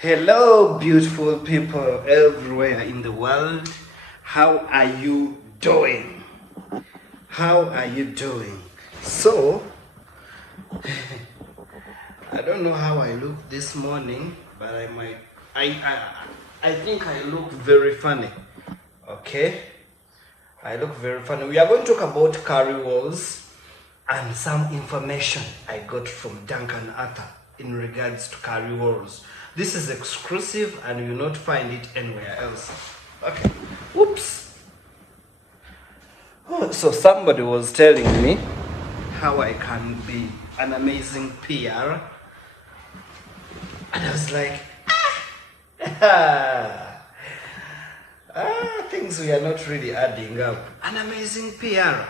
Hello, beautiful people everywhere in the world. How are you doing? How are you doing? So, I don't know how I look this morning, but I think I look very funny. Okay? I look very funny. We are going to talk about Kari Wahlroos and some information I got from Duncan Arthur in regards to Kari Wahlroos. This is exclusive and you will not find it anywhere else. Okay. Oops. Oh, so somebody was telling me how I can be an amazing PR. And I was like, things we are not really adding up. An amazing PR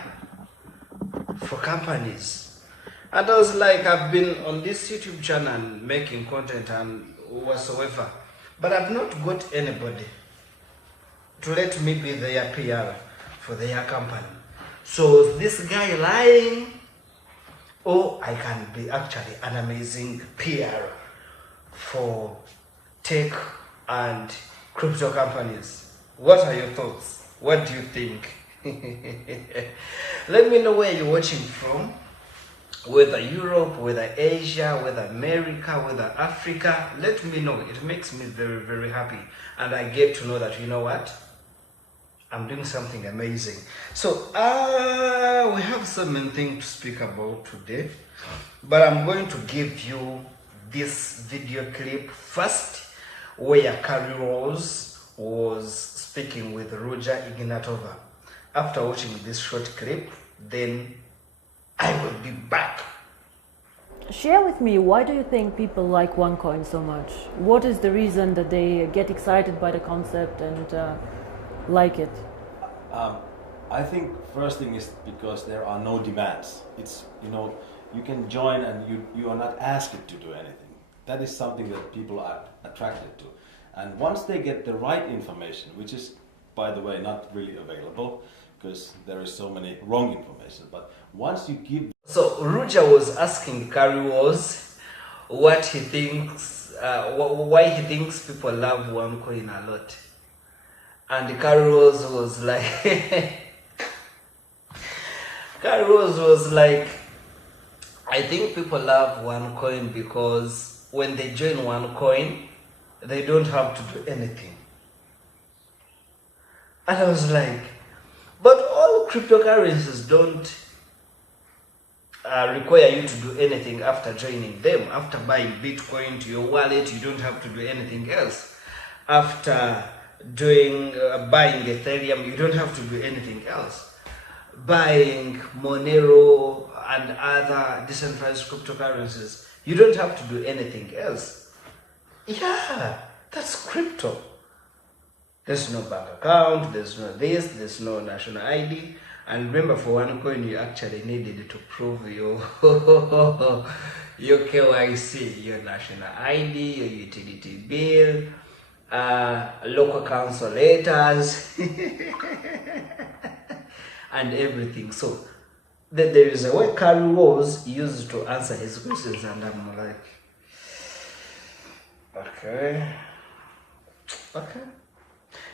for companies. And I was like, I've been on this YouTube channel making content and whatsoever, but I've not got anybody to let me be their PR for their company. So this guy lying, or I can be actually an amazing PR for tech and crypto companies. What are your thoughts? What do you think? Let me know where you're watching from. Whether Europe, whether Asia, whether America, whether Africa, let me know. It makes me very, very happy. And I get to know that, you know what? I'm doing something amazing. So, we have so many things to speak about today. But I'm going to give you this video clip first, where Kari Wahlroos was speaking with Ruja Ignatova. After watching this short clip, then I will be back. Share with me, why do you think people like OneCoin so much? What is the reason that they get excited by the concept and like it? I think first thing is because there are no demands. It's, you can join and you are not asked to do anything. That is something that people are attracted to. And once they get the right information, which is, by the way, not really available, because there is so many wrong information, but once you give... So Ruja was asking Kari Wahlroos what he thinks, why he thinks people love OneCoin a lot. And Kari Wahlroos was like, Kari Wahlroos was like, I think people love OneCoin because when they join OneCoin, they don't have to do anything. And I was like, but all cryptocurrencies don't require you to do anything after joining them. After buying Bitcoin to your wallet, you don't have to do anything else. After doing buying Ethereum, you don't have to do anything else. Buying Monero and other decentralized cryptocurrencies, you don't have to do anything else. Yeah, that's crypto. There's no bank account, there's no this, there's no national ID. And remember, for OneCoin, you actually needed to prove your KYC, your national ID, your utility bill, local council letters, and everything. So there is a way Kari Wahlroos used to answer his questions, and I'm like, okay.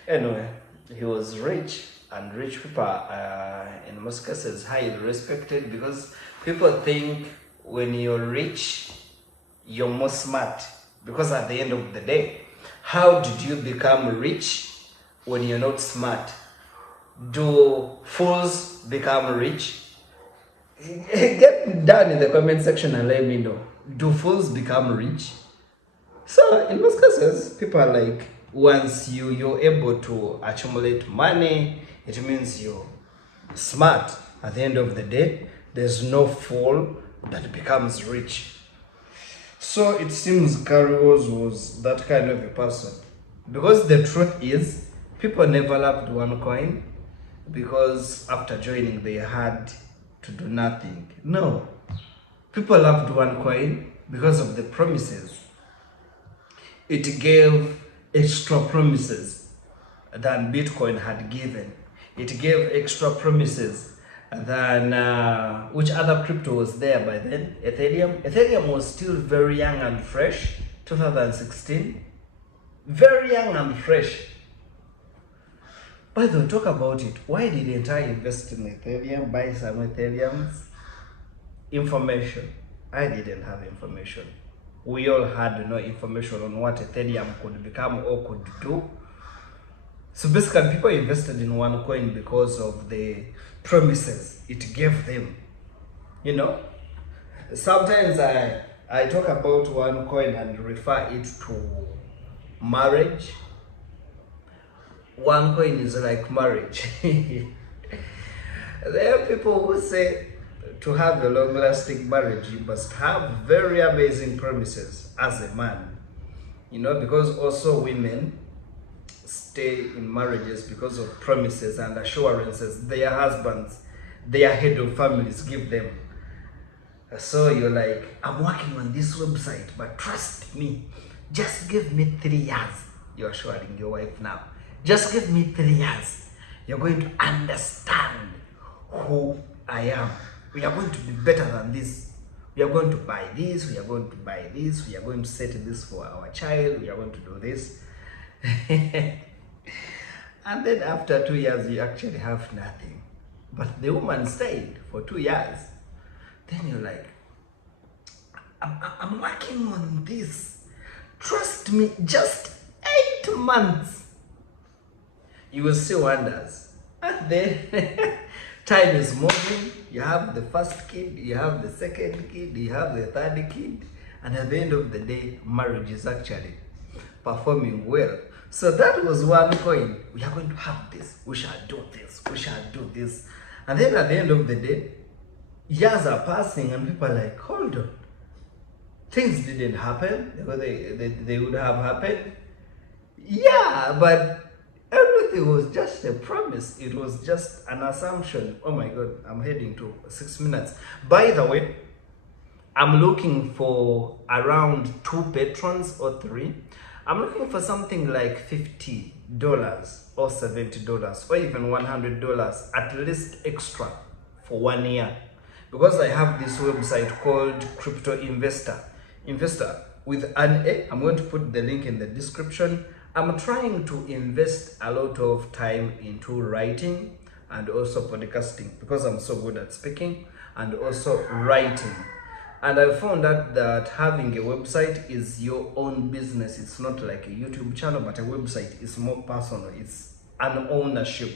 Anyway, he was rich, and rich people are in most cases highly respected because people think when you're rich, you're more smart. Because at the end of the day, how did you become rich when you're not smart? Do fools become rich? Get down in the comment section and let me know. Do fools become rich? So in most cases, people are like, once you're able to accumulate money, it means you're smart. At the end of the day, there's no fool that becomes rich. So it seems Kari Wahlroos was that kind of a person. Because the truth is, people never loved OneCoin because after joining they had to do nothing. No. People loved OneCoin because of the promises. It gave extra promises than Bitcoin had given. It gave extra promises than which other crypto was there by then? Ethereum. Ethereum was still very young and fresh, 2016. very young and fresh. By the way, talk about it. Why didn't I invest in Ethereum, buy some Ethereums? Information. I didn't have information. We all had no information on what Ethereum could become or could do. So basically, people invested in OneCoin because of the promises it gave them. You know, sometimes I talk about OneCoin and refer it to marriage. OneCoin is like marriage. There are people who say to have a long-lasting marriage, you must have very amazing promises as a man. You know, because also women stay in marriages because of promises and assurances their husbands, their head of families give them. So you're like, I'm working on this website, but trust me, just give me 3 years. You're assuring your wife now. Just give me 3 years. You're going to understand who I am. We are going to be better than this. We are going to buy this. We are going to buy this. We are going to set this for our child. We are going to do this. And then after 2 years, you actually have nothing. But the woman stayed for 2 years. Then you're like, I'm working on this. Trust me, just 8 months. You will see wonders. And then time is moving. You have the first kid, you have the second kid, you have the third kid. And at the end of the day, marriage is actually performing well. So that was OneCoin. We are going to have this. We shall do this. We shall do this. And then at the end of the day, years are passing and people are like, hold on. Things didn't happen. They would have happened. Yeah, but everything was just a promise. It was just an assumption. Oh my God, I'm heading to 6 minutes. By the way, I'm looking for around 2 patrons or 3. I'm looking for something like $50 or $70 or even $100 at least extra for 1 year. Because I have this website called Crypto Investor with an A. I'm going to put the link in the description. I'm trying to invest a lot of time into writing and also podcasting because I'm so good at speaking and also writing. And I found out that having a website is your own business. It's not like a YouTube channel, but a website is more personal. It's an ownership.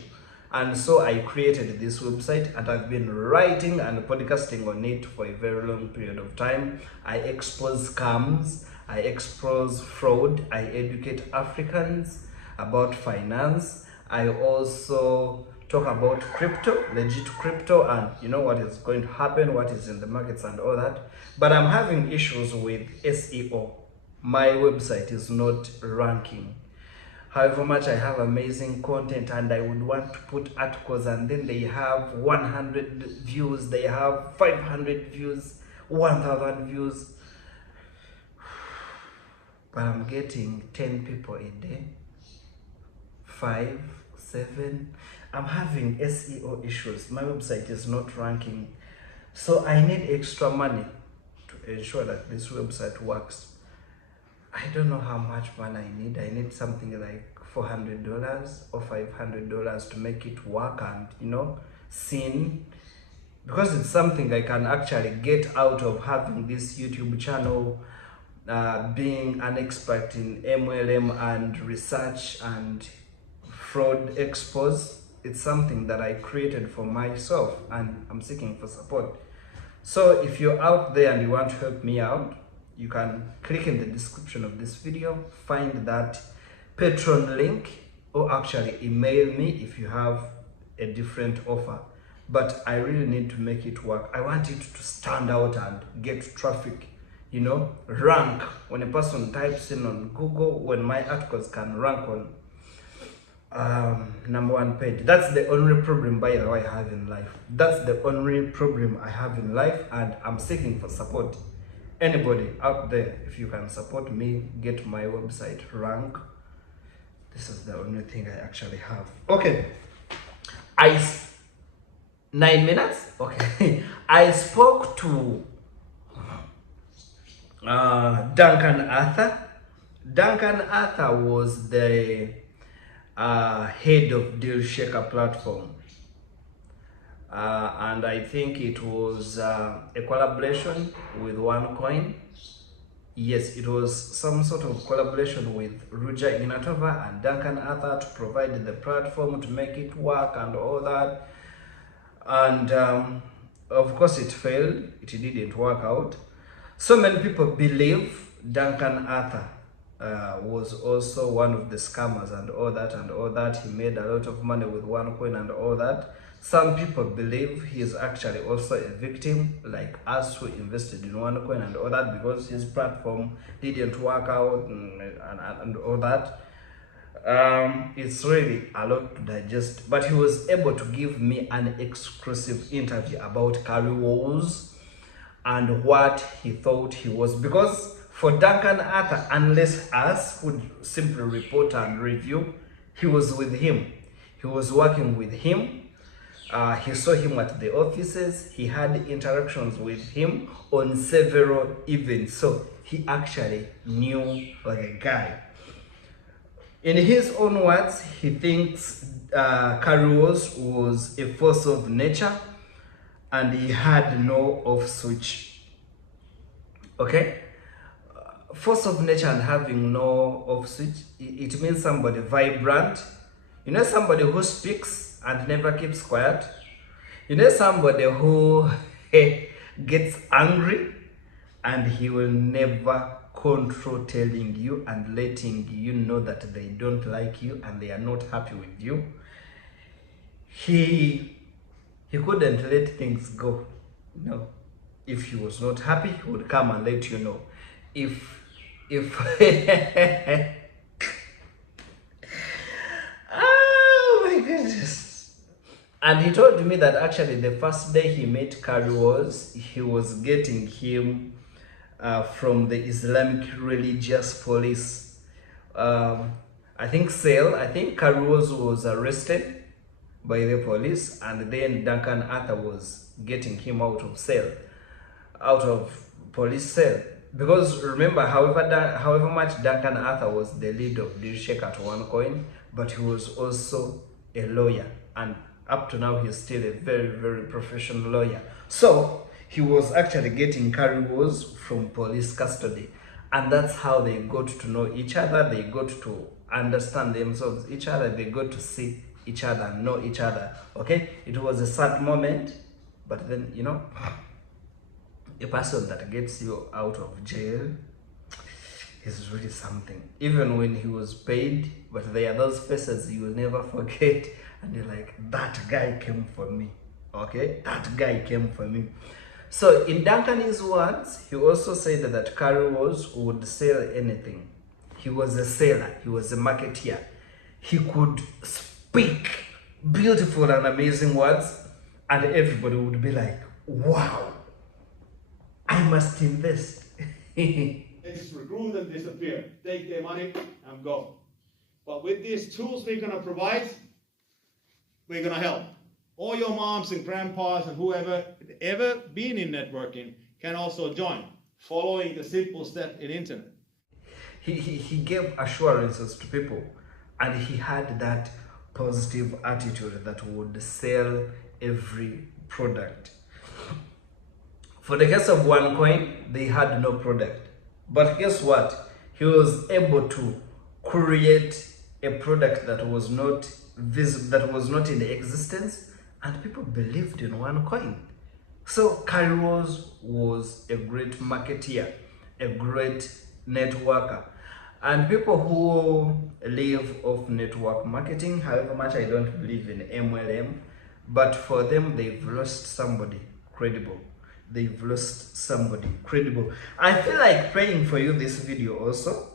And so I created this website and I've been writing and podcasting on it for a very long period of time. I expose scams, I expose fraud, I educate Africans about finance. I also talk about crypto, legit crypto, and you know what is going to happen, what is in the markets and all that. But I'm having issues with SEO. My website is not ranking. However much I have amazing content and I would want to put articles and then they have 100 views, they have 500 views, 1000 views. But I'm getting 10 people a day, 5, 7. I'm having SEO issues. My website is not ranking. So I need extra money to ensure that this website works. I don't know how much money I need. I need something like $400 or $500 to make it work and, you know, seen. Because it's something I can actually get out of having this YouTube channel, being an expert in MLM and research and fraud expose. It's something that I created for myself and I'm seeking for support. So if you're out there and you want to help me out, you can click in the description of this video, find that Patreon link, or actually email me if you have a different offer. But I really need to make it work. I want it to stand out and get traffic, you know, rank. When a person types in on Google, when my articles can rank on #1 page. That's the only problem, by the way, I have in life. That's the only problem I have in life, and I'm seeking for support. Anybody out there, if you can support me, get my website rank. This is the only thing I actually have. Okay, 9 minutes. Okay, I spoke to Duncan Arthur. Duncan Arthur was the head of Deal Shaker platform. And I think it was a collaboration with OneCoin. Yes, it was some sort of collaboration with Ruja Ignatova and Duncan Arthur to provide the platform to make it work and all that. And of course it failed, it didn't work out. So many people believe Duncan Arthur was also one of the scammers and all that. He made a lot of money with OneCoin and all that. Some people believe he is actually also a victim, like us who invested in OneCoin and all that, because his platform didn't work out and all that. It's really a lot to digest, but he was able to give me an exclusive interview about Kari Wahlroos and what he thought he was, because for Duncan Arthur, unless us would simply report and review, he was with him, he was working with him. He saw him at the offices, he had interactions with him on several events, so he actually knew the guy. In his own words, he thinks Kari Wahlroos was a force of nature and he had no off switch. Okay? Force of nature and having no off switch, it means somebody vibrant. You know, somebody who speaks and never keeps quiet. You know, somebody who gets angry and he will never control telling you and letting you know that they don't like you and they are not happy with you. He couldn't let things go. No. If he was not happy, he would come and let you know. If oh my goodness. And he told me that actually the first day he met Kari Wahlroos, he was getting him from the Islamic religious police. I think Kari Wahlroos was arrested by the police, and then Duncan Arthur was getting him out of police cell. Because remember, however much Duncan Arthur was the lead of Deal Shaker at OneCoin, but he was also a lawyer, and up to now he's still a very, very professional lawyer. So he was actually getting Kari Wahlroos from police custody, and that's how they got to know each other, they got to understand themselves, each other, they got to see each other, know each other. Okay, it was a sad moment, but then, you know, a person that gets you out of jail is really something. Even when he was paid, but there are those faces you will never forget, and you're like, that guy came for me. Okay, that guy came for me. So in Duncan's words, he also said that Kari Wahlroos would sell anything. He was a seller, he was a marketeer. He could speak beautiful and amazing words, and everybody would be like, wow, I must invest. They just recruit and disappear, take their money and go. But with these tools we're going to provide, we're going to help. All your moms and grandpas and whoever ever been in networking can also join, following the simple step in internet. He gave assurances to people, and he had that positive attitude that would sell every product. For the case of OneCoin, they had no product. But guess what? He was able to create a product that was not visible, that was not in existence, and people believed in OneCoin. So Kari Wahlroos was a great marketeer, a great networker. And people who live off network marketing, however much I don't believe in MLM, but for them, they've lost somebody credible. They've lost somebody credible. I feel like praying for you this video also.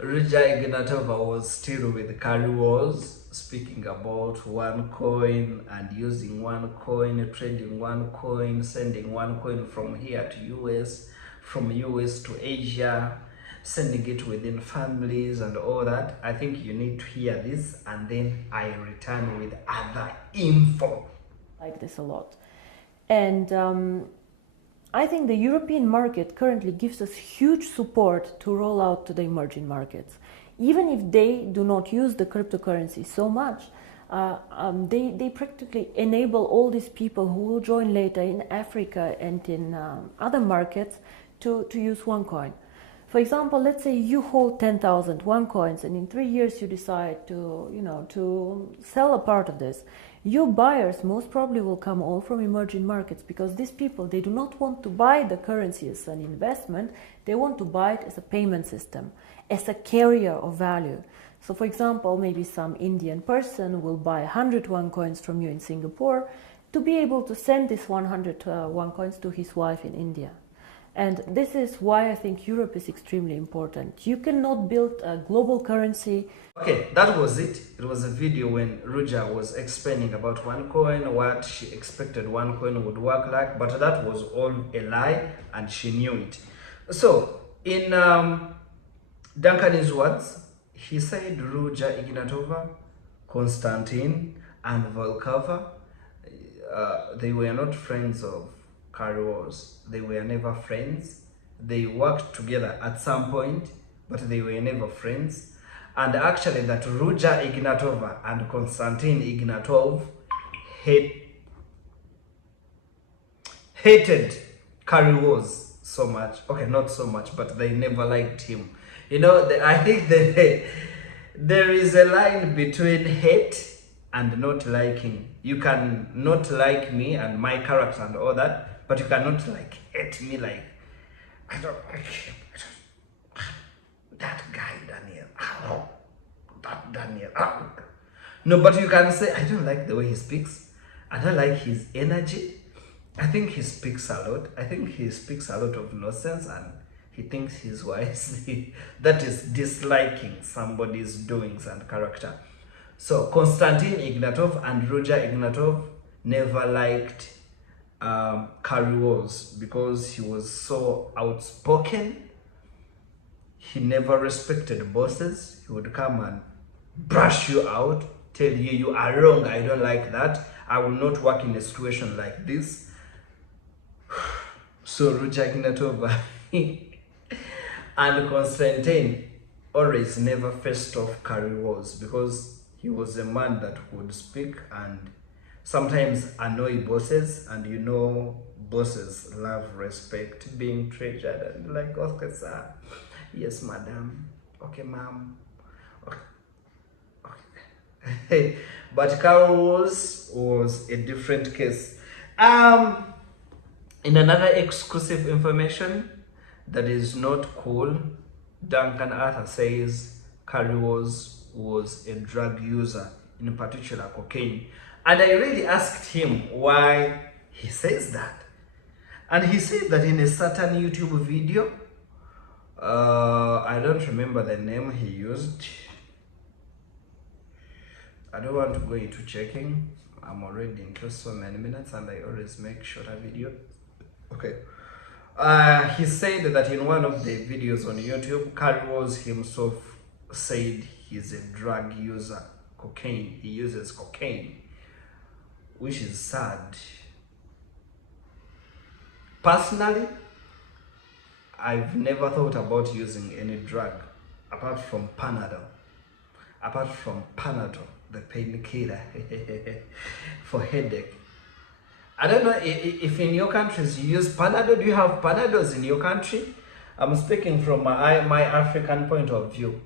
Ruja Ignatova was still with Kari Wahlroos, speaking about OneCoin and using OneCoin, trading OneCoin, sending OneCoin from here to US, from US to Asia, sending it within families and all that. I think you need to hear this, and then I return with other info. Like this a lot. And I think the European market currently gives us huge support to roll out to the emerging markets. Even if they do not use the cryptocurrency so much, they practically enable all these people who will join later in Africa and in other markets to use OneCoin. For example, let's say you hold 10,000 OneCoins and in 3 years you decide to sell a part of this. Your buyers most probably will come all from emerging markets, because these people, they do not want to buy the currency as an investment, they want to buy it as a payment system, as a carrier of value. So for example, maybe some Indian person will buy 100 OneCoins from you in Singapore to be able to send this 100 OneCoins to his wife in India. And this is why I think Europe is extremely important. You cannot build a global currency. Okay, that was it. It was a video when Ruja was explaining about OneCoin, what she expected OneCoin would work like, but that was all a lie and she knew it. So, in Duncan's words, he said Ruja Ignatova, Konstantin, and Volkova, they were not friends of Kari Wahlroos. They were never friends. They worked together at some point, but they were never friends. And actually that Ruja Ignatova and Konstantin Ignatov hated Kari Wahlroos so much. Okay, not so much, but they never liked him. You know, I think there is a line between hate and not liking. You can not like me and my character and all that, but you cannot like hate me, like I don't like him. That guy Daniel. Oh, that Daniel. Oh. No, but you can say I don't like the way he speaks. I don't like his energy. I think he speaks a lot. I think he speaks a lot of nonsense and he thinks he's wise. That is disliking somebody's doings and character. So Konstantin Ignatov and Ruja Ignatov never liked Kari Wahlroos because he was so outspoken. He never respected bosses. He would come and brush you out, tell you you are wrong, I don't like that, I will not work in a situation like this. So Ruja Ignatova and Konstantin always never faced off Kari Wahlroos because he was a man that would speak and sometimes annoy bosses, and you know bosses love respect, being treasured, and like, okay sir, yes madam, okay ma'am, okay. But Kari Wahlroos was a different case. In another exclusive information that is not cool, Duncan Arthur says Kari Wahlroos was a drug user, in particular cocaine. And I really asked him why he says that. And he said that in a certain YouTube video, I don't remember the name he used. I don't want to go into checking. I'm already into so many minutes and I always make shorter videos. Okay. He said that in one of the videos on YouTube, Kari Wahlroos himself said he's a drug user, cocaine. He uses cocaine, which is sad. Personally, I've never thought about using any drug apart from Panadol. The painkiller for headache. I don't know if in your countries you use Panadol. Do you have Panadols in your country? I'm speaking from my African point of view.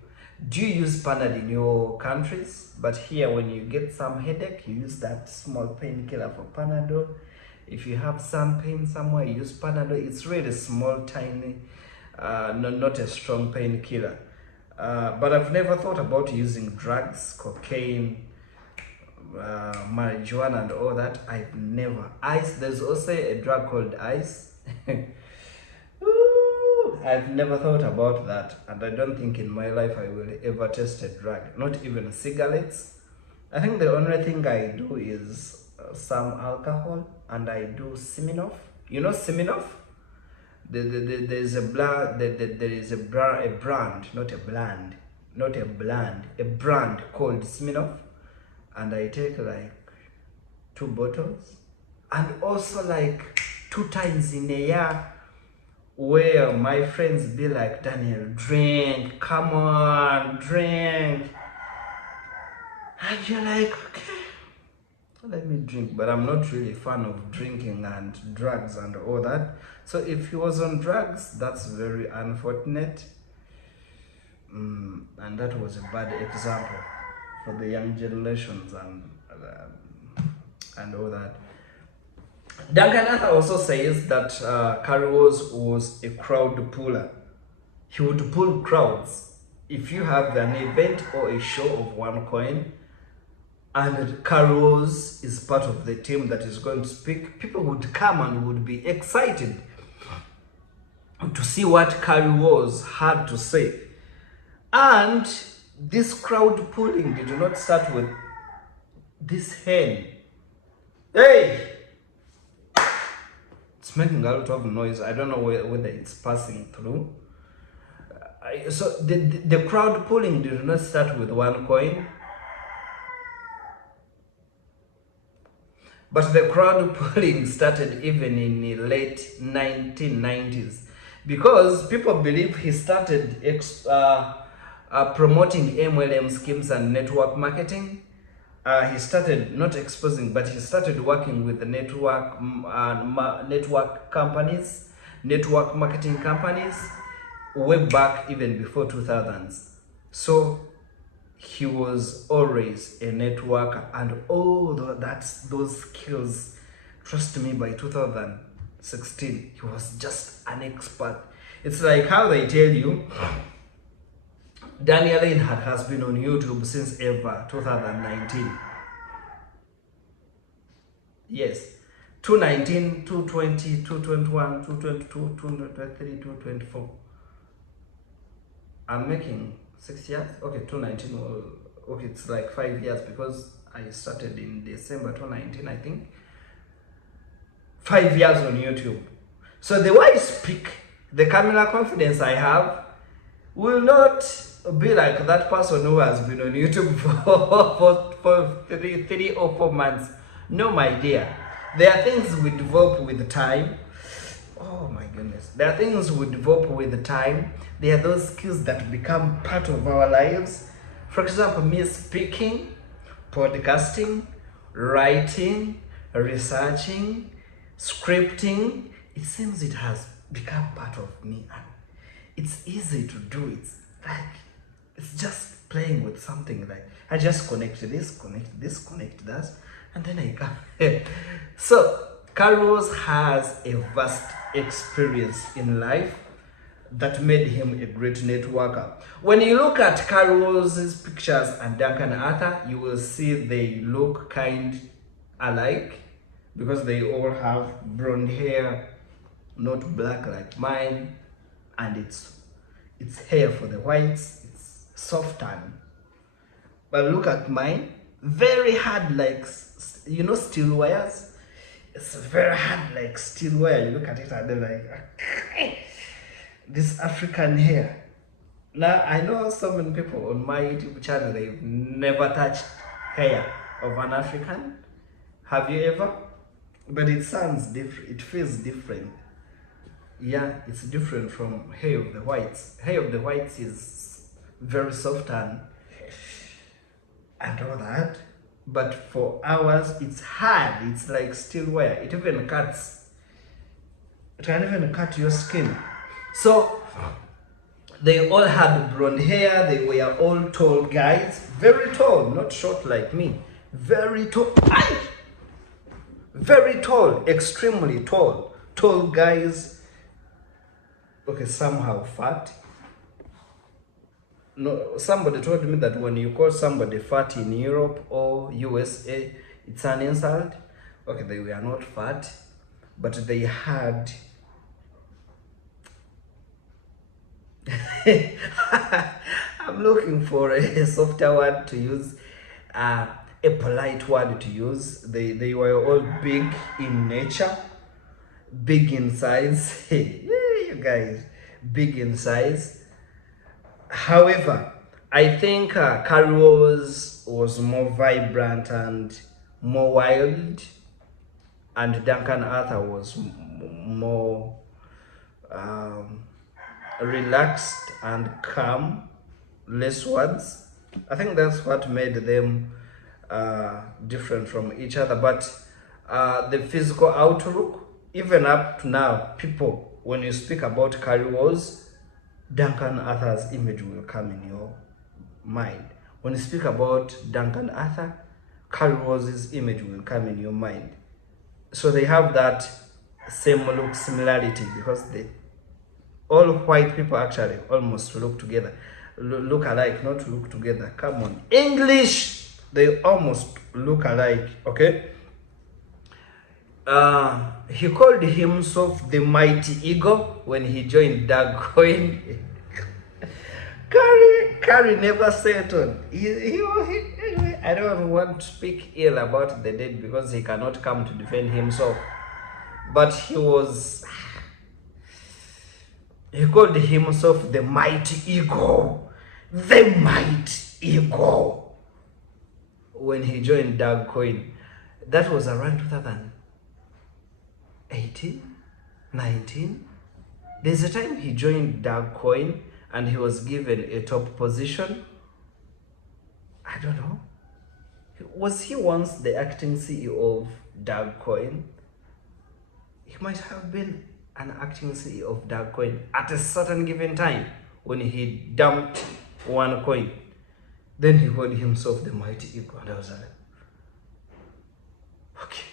Do you use Panadol in your countries? But here, when you get some headache, you use that small painkiller for Panadol. If you have some pain somewhere, you use Panadol. It's really small, tiny, not a strong painkiller. But I've never thought about using drugs, cocaine, marijuana and all that. I've never. Ice, there's also a drug called ice. I've never thought about that, and I don't think in my life I will ever test a drug, not even cigarettes. I think the only thing I do is some alcohol, and I do Smirnoff. You know Smirnoff? There's a brand called Smirnoff, and I take like 2 bottles, and also like 2 times in a year, where my friends be like, Daniel, drink, come on, drink. And you're like, okay, let me drink. But I'm not really a fan of drinking and drugs and all that. So if he was on drugs, that's very unfortunate. And that was a bad example for the young generations and all that. Duncan Arthur also says that Kari Wahlroos was a crowd puller. He would pull crowds. If you have an event or a show of OneCoin and Kari Wahlroos is part of the team that is going to speak, people would come and would be excited to see what Kari Wahlroos had to say. And this crowd pulling did not start with this hen. Hey! It's making a lot of noise. I don't know whether it's passing through. So the crowd pulling did not start with OneCoin. But the crowd pulling started even in the late 1990s. Because people believe he started promoting MLM schemes and network marketing. He started not exposing, but he started working with the network companies, network marketing companies, way back even before 2000s. So he was always a networker, and all those skills, trust me, by 2016 he was just an expert. It's like how they tell you Daniel has been on YouTube since ever 2019. Yes, 219, 220, 221, 222, 223, 224. I'm making 6 years. Okay, 219. Okay, it's like 5 years because I started in December 2019, I think. 5 years on YouTube. So the way I speak, the camera confidence I have will not be like that person who has been on YouTube for three or 4 months. No, my dear. There are things we develop with time. Oh my goodness. There are things we develop with time. There are those skills that become part of our lives. For example, me speaking, podcasting, writing, researching, scripting. It seems it has become part of me. And it's easy to do it. Like, it's just playing with something. Like, I just connect this, connect this, connect that, and then I come. So Kari Wahlroos has a vast experience in life that made him a great networker. When you look at Kari Wahlroos' pictures and Duncan Arthur, you will see they look kind alike because they all have blonde hair, not black like mine, and it's hair for the whites. It's soft tan. But look at mine, very hard like, you know, steel wires. It's very hard like steel wire. You look at it and they're like, this African hair. Now, I know so many people on my YouTube channel, they've never touched hair of an African. Have you ever? But it sounds different, it feels different. Yeah, it's different from hair of the whites. Hair of the whites is very soft and all that. But for ours, it's hard. It's like steel wire. It even cuts. It can even cut your skin. So they all had blonde hair. They were all tall guys. Very tall, not short like me. Very tall. Very tall, extremely tall. Tall guys. Okay, somehow fat. No, somebody told me that when you call somebody fat in Europe or USA, it's an insult. Okay, they were not fat, but they had I'm looking for a softer word to use, a polite word to use. They were all big in nature, big in size. You guys, big in size. However, I think Kari Wahlroos was more vibrant and more wild. and Duncan Arthur was more relaxed and calm, less words. I think that's what made them different from each other. But the physical outlook, even up to now, people, when you speak about Kari Wahlroos, Duncan Arthur's image will come in your mind. When you speak about Duncan Arthur, Kari Wahlroos' image will come in your mind. So they have that same look similarity, because all white people actually almost look together, look alike, not look together. Come on, English, they almost look alike. Okay. He called himself the Mighty Eagle when he joined Dogecoin. Kari never settled. Anyway, I don't want to speak ill about the dead because he cannot come to defend himself. But he called himself the Mighty Eagle. The Mighty Eagle. When he joined Dogecoin. That was around 2018, 19. There's a time he joined Dogecoin and he was given a top position. I don't know. Was he once the acting CEO of Dogecoin? He might have been an acting CEO of Dogecoin at a certain given time when he dumped one coin. Then he called himself the Mighty Eagle. And I was like, okay,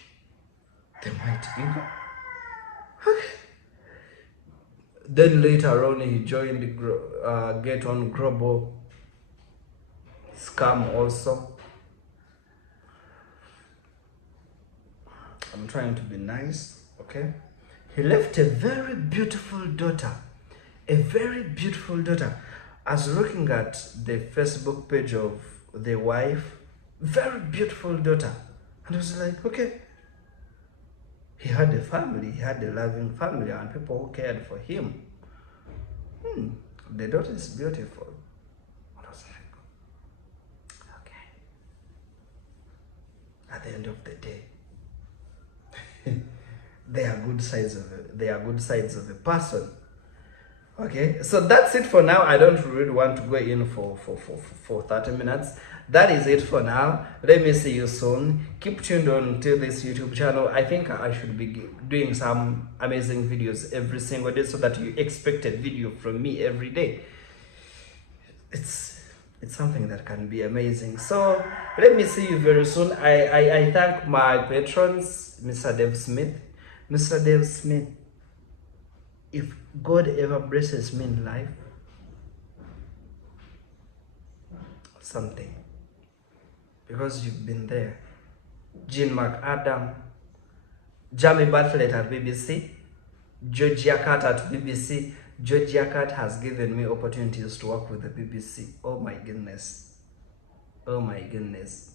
the Mighty Eagle? Okay. Then later on, he joined Get On Global scam also. I'm trying to be nice, okay? He left a very beautiful daughter. A very beautiful daughter. I was looking at the Facebook page of the wife. Very beautiful daughter. And I was like, okay. He had a family, he had a loving family, and people who cared for him. The daughter is beautiful. And I was like, okay. At the end of the day, they are good sides of a person. Okay, so that's it for now. I don't really want to go in for 30 minutes. That is it for now. Let me see you soon. Keep tuned on to this YouTube channel. I think I should be doing some amazing videos every single day so that you expect a video from me every day. It's something that can be amazing. So let me see you very soon. I thank my patrons, Mr. Dave Smith. Mr. Dave Smith, if God ever blesses me in life, something, because you've been there. Jean McAdam, Jamie Bartlett at BBC, Georgia Cat at BBC. Georgia Cat has given me opportunities to work with the BBC. Oh my goodness. Oh my goodness.